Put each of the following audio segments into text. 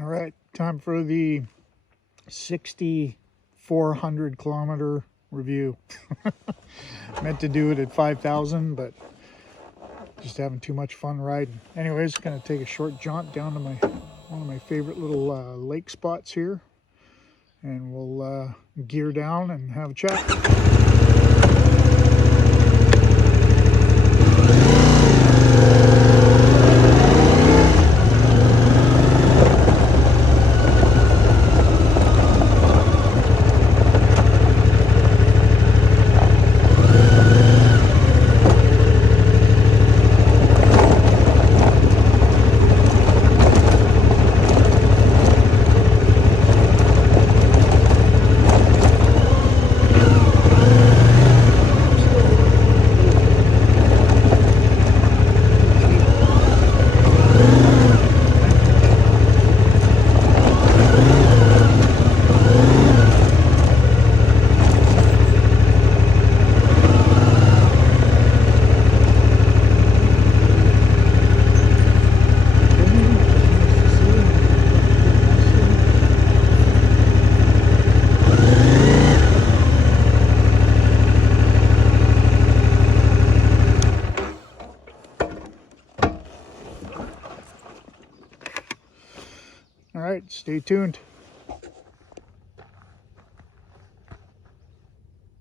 All right, time for the 6,400 kilometer review. Meant to do it at 5,000, but just having too much fun riding. Anyways, gonna take a short jaunt down to one of my favorite little lake spots here, and we'll gear down and have a chat. All right, stay tuned.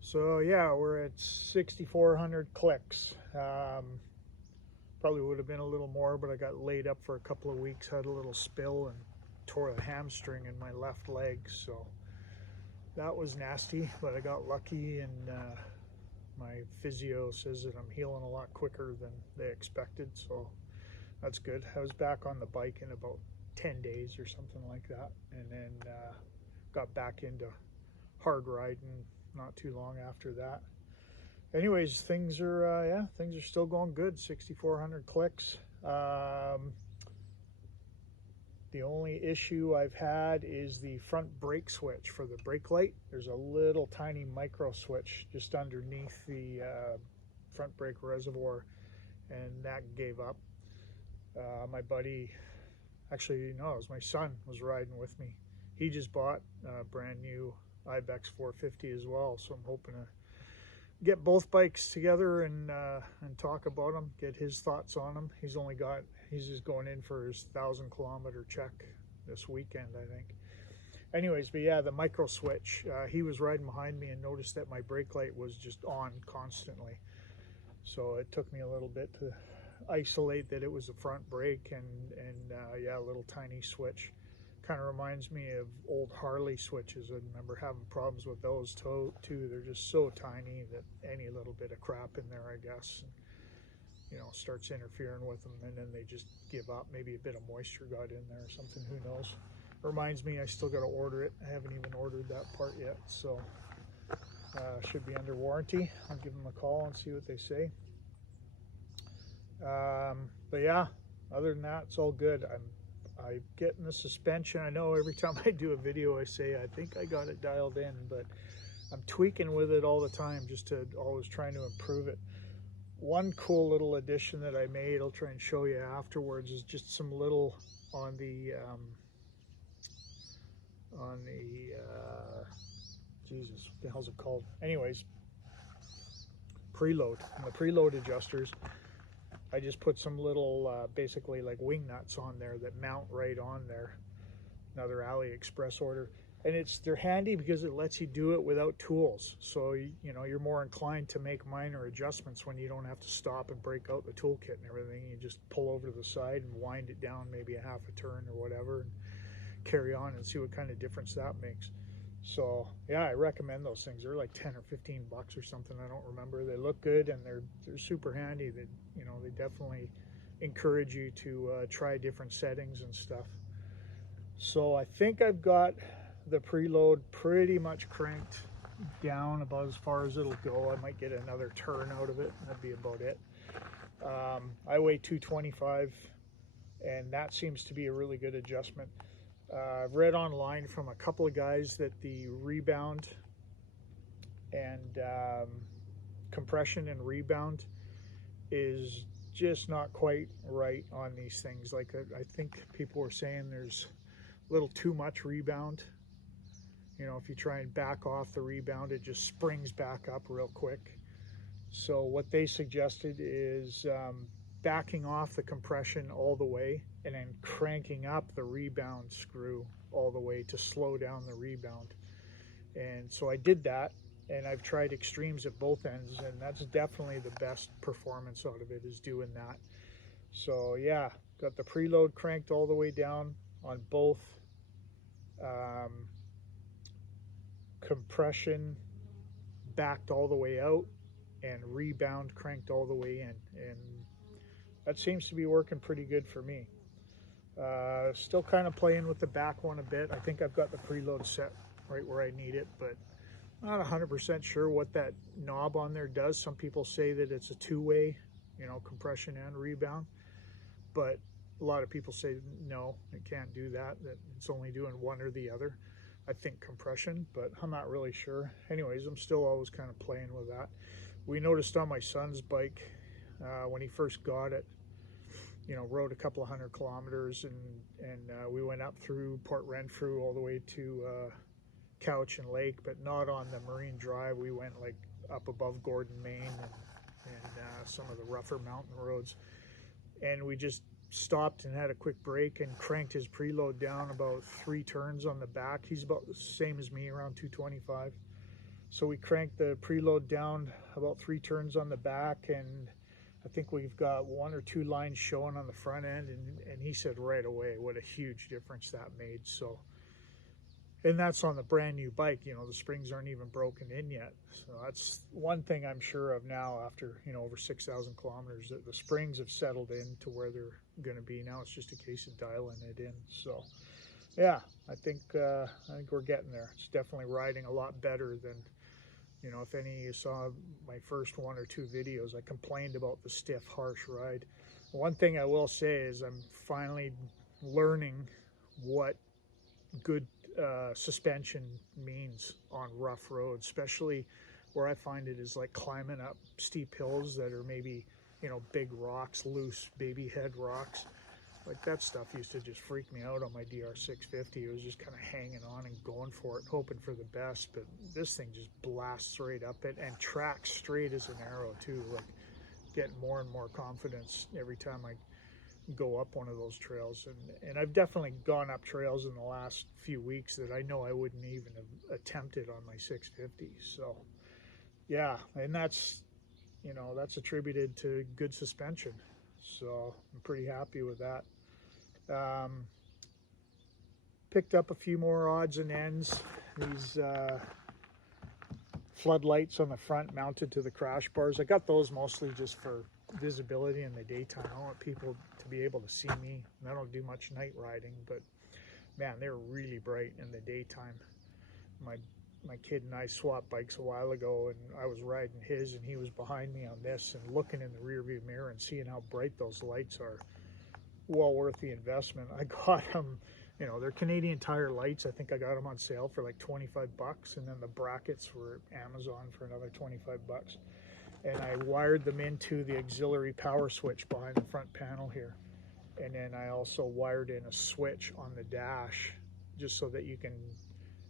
So yeah, we're at 6,400 clicks. Probably would have been a little more, but I got laid up for a couple of weeks, had a little spill and tore a hamstring in my left leg. So that was nasty, but I got lucky, and my physio says that I'm healing a lot quicker than they expected. So that's good. I was back on the bike in about 10 days or something like that, and then got back into hard riding not too long after that. Anyways, things are still going good. 6,400 clicks. The only issue I've had is the front brake switch for the brake light. There's a little tiny micro switch just underneath the front brake reservoir, and that gave up. My buddy, actually, no, it was my son, was riding with me. He just bought a brand new Ibex 450 as well, so I'm hoping to get both bikes together and talk about them, get his thoughts on them. He's just going in for his 1,000-kilometer check this weekend, I think. Anyways, but yeah, the micro switch, he was riding behind me and noticed that my brake light was just on constantly. So it took me a little bit to isolate that it was the front brake, and yeah, a little tiny switch. Kind of reminds me of old Harley switches. I remember having problems with those too. They're just so tiny that any little bit of crap in there, I guess, starts interfering with them, and then they just give up. Maybe a bit of moisture got in there or something, who knows. Reminds me, I still got to order it. I haven't even ordered that part yet, so should be under warranty. I'll give them a call and see what they say. But yeah, other than that, it's all good. I'm getting the suspension. I know every time I do a video I say I think I got it dialed in, but I'm tweaking with it all the time, just to always trying to improve it. One cool little addition that I made, I'll try and show you afterwards, is just some little on the Jesus, what the hell's it called? Anyways, preload. And the preload adjusters, I just put some little basically like wing nuts on there that mount right on there. Another AliExpress order, and they're handy because it lets you do it without tools. So you're more inclined to make minor adjustments when you don't have to stop and break out the toolkit and everything. You just pull over to the side and wind it down maybe a half a turn or whatever, and carry on and see what kind of difference that makes. So yeah, I recommend those things. They're like 10 or 15 bucks or something, I don't remember. They look good, and they're super handy. They definitely encourage you to try different settings and stuff. So I think I've got the preload pretty much cranked down about as far as it'll go. I might get another turn out of it, and that'd be about it. I weigh 225, and that seems to be a really good adjustment. I've read online from a couple of guys that the rebound and compression and rebound is just not quite right on these things. Like I think people were saying there's little too much rebound. You know, if you try and back off the rebound, it just springs back up real quick. So what they suggested is backing off the compression all the way and then cranking up the rebound screw all the way to slow down the rebound. And so I did that, and I've tried extremes at both ends, and that's definitely the best performance out of it, is doing that. So yeah, got the preload cranked all the way down on both. Compression backed all the way out, and rebound cranked all the way in, and that seems to be working pretty good for me. Still kind of playing with the back one a bit. I think I've got the preload set right where I need it, but not 100% sure what that knob on there does. Some people say that it's a two-way, you know, compression and rebound, but a lot of people say no, it can't do that, that it's only doing one or the other. I think compression, but I'm not really sure. Anyways, I'm still always kind of playing with that. We noticed on my son's bike when he first got it, you know, rode a couple of 100 kilometers, and we went up through Port Renfrew all the way to Couch and Lake, but not on the Marine Drive. We went like up above Gordon, Maine, and some of the rougher mountain roads, and we just stopped and had a quick break and cranked his preload down about 3 turns on the back. He's about the same as me, around 225. So we cranked the preload down about 3 turns on the back, and I think we've got 1 or 2 lines showing on the front end, and he said right away what a huge difference that made. So, and that's on the brand new bike, you know, the springs aren't even broken in yet. So that's one thing I'm sure of now after, you know, over 6,000 kilometers, that the springs have settled in to where they're going to be. Now it's just a case of dialing it in. So yeah, I think we're getting there. It's definitely riding a lot better than, you know, if any of you saw my first 1 or 2 videos, I complained about the stiff, harsh ride. One thing I will say is I'm finally learning what good suspension means on rough roads, especially where I find it is like climbing up steep hills that are maybe, you know, big rocks, loose baby head rocks. Like that stuff used to just freak me out on my DR650. It was just kind of hanging on and going for it, hoping for the best, but this thing just blasts right up it and tracks straight as an arrow too. Like getting more and more confidence every time I go up one of those trails, and I've definitely gone up trails in the last few weeks that I know I wouldn't even have attempted on my 650. So yeah, and that's, you know, that's attributed to good suspension, so I'm pretty happy with that. Picked up a few more odds and ends. These floodlights on the front mounted to the crash bars, I got those mostly just for visibility in the daytime. I want people to be able to see me, and I don't do much night riding, but man, they're really bright in the daytime. My kid and I swapped bikes a while ago, and I was riding his and he was behind me on this, and looking in the rear view mirror and seeing how bright those lights are, well worth the investment. I got them, you know, they're Canadian Tire lights. I think I got them on sale for like 25 bucks, and then the brackets were Amazon for another 25 bucks. And I wired them into the auxiliary power switch behind the front panel here. And then I also wired in a switch on the dash just so that you can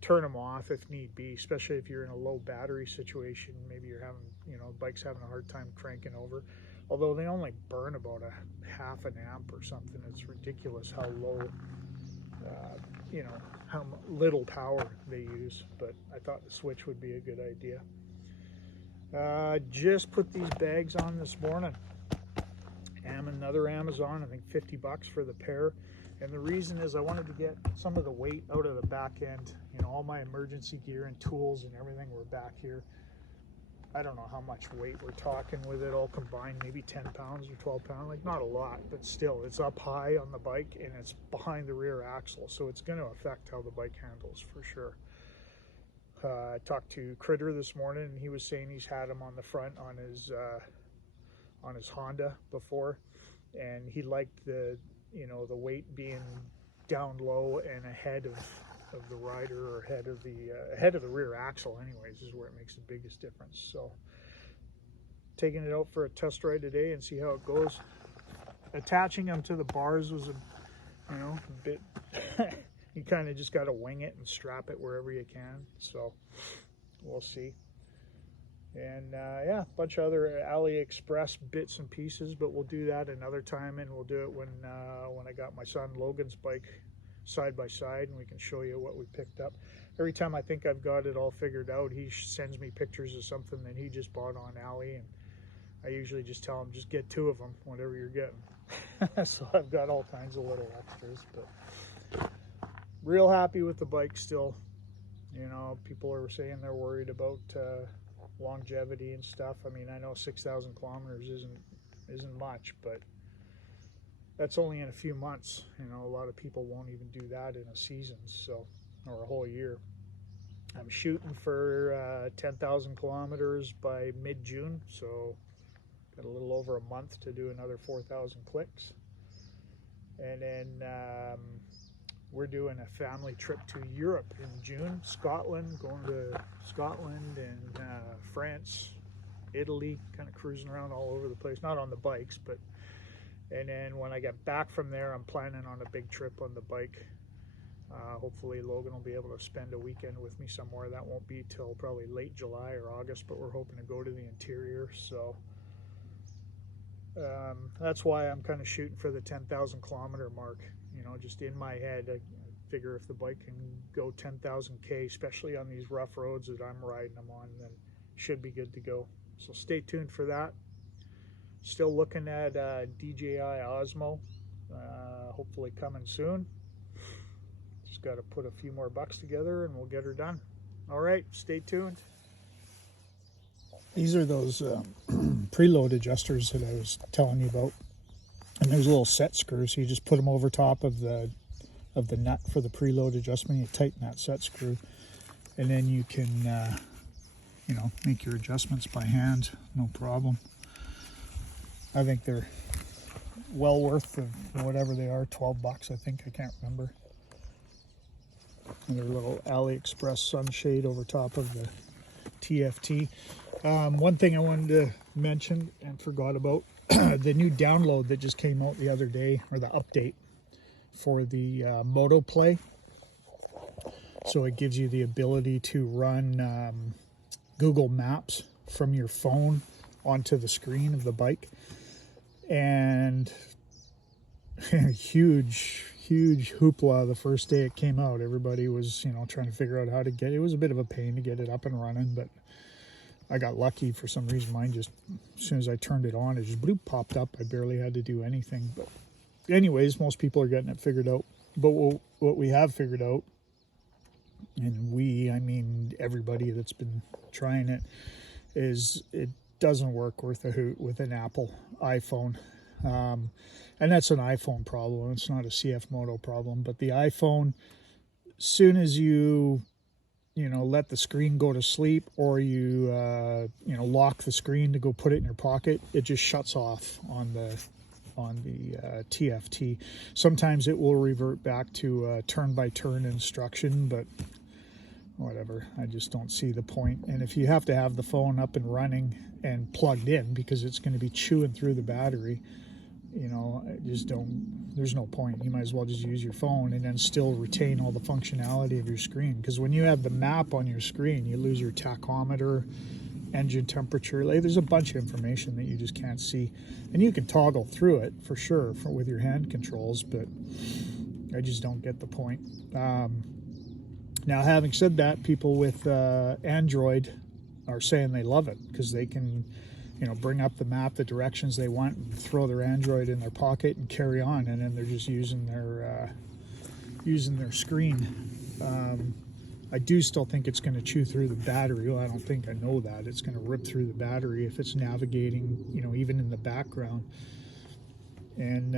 turn them off if need be, especially if you're in a low battery situation. Maybe you're having, you know, bike's having a hard time cranking over. Although they only burn about a half an amp or something. It's ridiculous how low, you know, how little power they use. But I thought the switch would be a good idea. Just put these bags on this morning. Another Amazon, I think 50 bucks for the pair. And the reason is I wanted to get some of the weight out of the back end. You know, all my emergency gear and tools and everything were back here. I don't know how much weight we're talking with it all combined, maybe 10 pounds or 12 pounds, like not a lot, but still it's up high on the bike and it's behind the rear axle. So it's going to affect how the bike handles for sure. I talked to Critter this morning, and he was saying he's had them on the front on his Honda before, and he liked the, you know, the weight being down low and ahead of the rider, or ahead of the rear axle anyways, is where it makes the biggest difference. So taking it out for a test ride today and see how it attaching them to the bars was a bit you kind of just got to wing it and strap it wherever you can. So we'll see. And yeah, a bunch of other AliExpress bits and pieces, but we'll do that another time, and we'll do it when I got my son Logan's bike side by side, and we can show you what we picked up. Every time I think I've got it all figured out, he sends me pictures of something that he just bought on Ali, and I usually just tell him, just get 2 of them, whatever you're getting. So I've got all kinds of little extras, but real happy with the bike still. You know, people are saying they're worried about longevity and stuff. I mean, I know 6,000 kilometers isn't much, but that's only in a few months. You know, a lot of people won't even do that in a season, so, or a whole year. I'm shooting for 10,000 kilometers by mid-June, so got a little over a month to do another 4,000 clicks. And then we're doing a family trip to Europe in June, Scotland, going to Scotland and France, Italy, kind of cruising around all over the place, not on the bikes, but, and then when I get back from there, I'm planning on a big trip on the bike. Hopefully Logan will be able to spend a weekend with me somewhere. That won't be till probably late July or August, but we're hoping to go to the interior. So that's why I'm kind of shooting for the 10,000 kilometer mark. You know, just in my head, I figure if the bike can go 10,000 K, especially on these rough roads that I'm riding them on, then should be good to go. So stay tuned for that. Still looking at DJI Osmo, hopefully coming soon. Just got to put a few more bucks together and we'll get her done. All right, stay tuned. These are those preload adjusters that I was telling you about. And there's little set screws, so you just put them over top of the nut for the preload adjustment. You tighten that set screw, and then you can, you know, make your adjustments by hand, no problem. I think they're well worth of whatever they are, 12 bucks, I think, I can't remember. And their little AliExpress sunshade over top of the TFT. One thing I wanted to mention and forgot about, the new download that just came out the other day, or the update for the Motoplay. So it gives you the ability to run Google Maps from your phone onto the screen of the bike. And huge hoopla the first day it came out. Everybody was, you know, trying to figure out how to get it. It was a bit of a pain to get it up and running, but I got lucky for some reason. Mine just, as soon as I turned it on, it just bloop, popped up. I barely had to do anything. But anyways, most people are getting it figured out. But what we have figured out, and I mean everybody that's been trying it, is it doesn't work worth a hoot with an Apple iPhone. And that's an iPhone problem. It's not a CFMoto problem. But the iPhone, soon as you know, let the screen go to sleep, or you know, lock the screen to go put it in your pocket, it just shuts off on the TFT. Sometimes it will revert back to turn-by-turn instruction, but whatever. I just don't see the point. And if you have to have the phone up and running and plugged in, because it's going to be chewing through the battery, you know, I just don't, there's no point. You might as well just use your phone and then still retain all the functionality of your screen. Because when you have the map on your screen, you lose your tachometer, engine temperature. Like, there's a bunch of information that you just can't see. And you can toggle through it for sure with your hand controls, but I just don't get the point. Now, having said that, people with Android are saying they love it because they can, you know, bring up the map, the directions they want, and throw their Android in their pocket and carry on, and then they're just using their screen. I do still think it's going to chew through the battery. Well, I don't think, I know that it's going to rip through the battery if it's navigating, you know, even in the background. And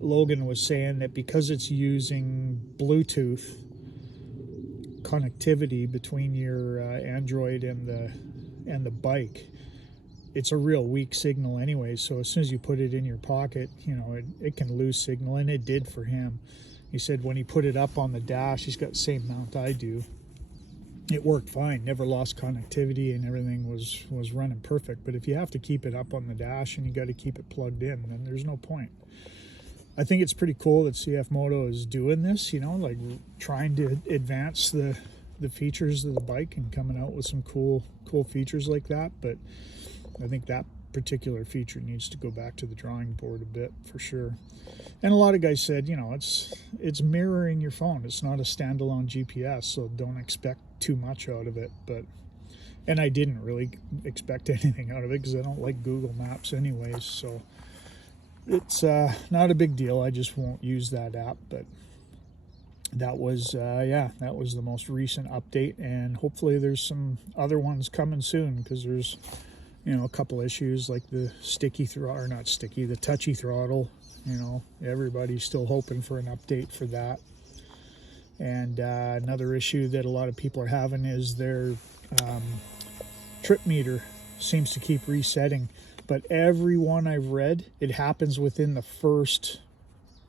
Logan was saying that because it's using Bluetooth connectivity between your Android and the bike, it's a real weak signal anyway. So as soon as you put it in your pocket, you know, it can lose signal, and it did for him. He said when he put it up on the dash, he's got the same mount I do, it worked fine, never lost connectivity, and everything was running perfect. But if you have to keep it up on the dash and you got to keep it plugged in, then there's no point. I think it's pretty cool that CFMoto is doing this, you know, like trying to advance the features of the bike and coming out with some cool features like that. But I think that particular feature needs to go back to the drawing board a bit for sure. And a lot of guys said, you know, it's mirroring your phone. It's not a standalone GPS, so don't expect too much out of it. And I didn't really expect anything out of it because I don't like Google Maps anyways, so it's not a big deal. I just won't use that app. But that was that was the most recent update, and hopefully there's some other ones coming soon, because there's, you know, a couple issues like the the touchy throttle. You know, everybody's still hoping for an update for that. And another issue that a lot of people are having is their trip meter seems to keep resetting. But every one I've read, it happens within the first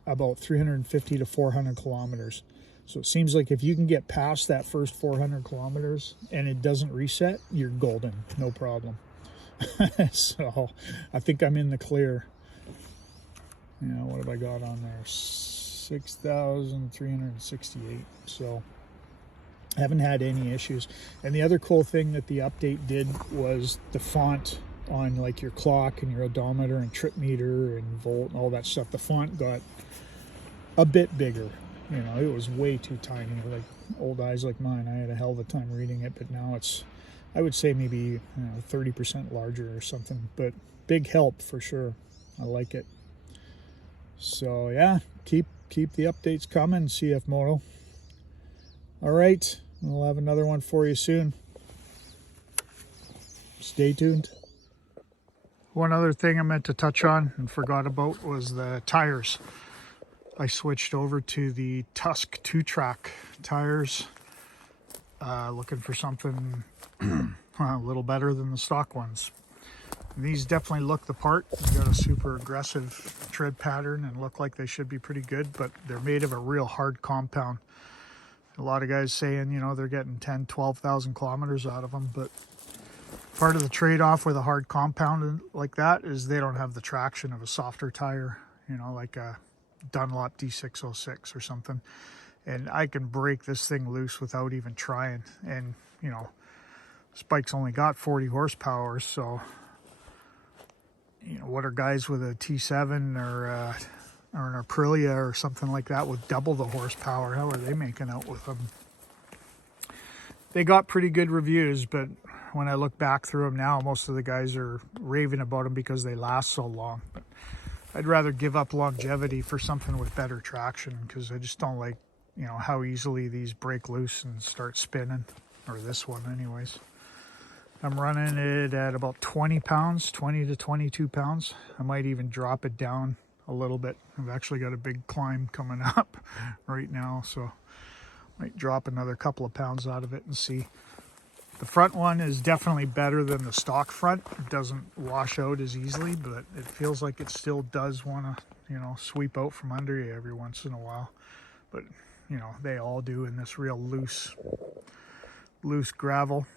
about 350 to 400 kilometers. So it seems like if you can get past that first 400 kilometers and it doesn't reset, you're golden, no problem. So I think I'm in the clear. You know, what have I got on there? 6,368. So I haven't had any issues. And the other cool thing that the update did was the font on like your clock and your odometer and trip meter and volt and all that stuff. The font got a bit bigger. You know, it was way too tiny. Like old eyes like mine, I had a hell of a time reading it, but now it's, I would say maybe, you know, 30% larger or something. But big help for sure. I like it. So yeah, keep the updates coming, CFMoto. All right, we'll have another one for you soon. Stay tuned. One other thing I meant to touch on and forgot about was the tires. I switched over to the Tusk 2-track tires, looking for something a little better than the stock ones. And these definitely look the part. They've got a super aggressive tread pattern and look like they should be pretty good, but they're made of a real hard compound. A lot of guys saying, you know, they're getting 10, 12,000 kilometers out of them, but part of the trade-off with a hard compound like that is they don't have the traction of a softer tire, you know, like a Dunlop D606 or something. And I can break this thing loose without even trying. And, you know, this bike's only got 40 horsepower, so, you know, what are guys with a T7 or an Aprilia or something like that with double the horsepower? How are they making out with them? They got pretty good reviews, but when I look back through them now, most of the guys are raving about them because they last so long. But I'd rather give up longevity for something with better traction, because I just don't like, you know, how easily these break loose and start spinning, or this one anyways. I'm running it at about 20 pounds, 20 to 22 pounds. I might even drop it down a little bit. I've actually got a big climb coming up right now, so might drop another couple of pounds out of it and see. The front one is definitely better than the stock front. It doesn't wash out as easily, but it feels like it still does want to, you know, sweep out from under you every once in a while. But, you know, they all do in this real loose gravel.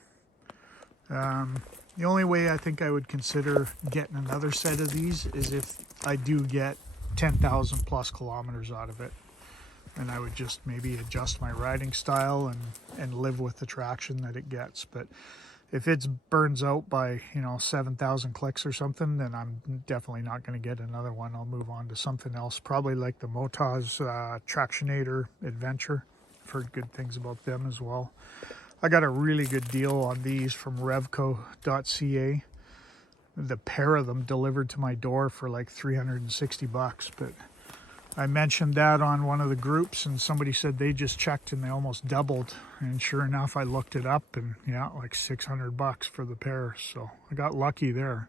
The only way I think I would consider getting another set of these is if I do get 10,000 plus kilometers out of it. And I would just maybe adjust my riding style and live with the traction that it gets. But if it burns out by, you know, 7,000 clicks or something, then I'm definitely not going to get another one. I'll move on to something else, probably like the Motoz Tractionator Adventure. I've heard good things about them as well. I got a really good deal on these from revco.ca. The pair of them delivered to my door for like 360 bucks, but I mentioned that on one of the groups, and somebody said they just checked and they almost doubled. And sure enough, I looked it up, and yeah, like 600 bucks for the pair. So I got lucky there.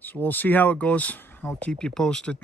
So we'll see how it goes. I'll keep you posted.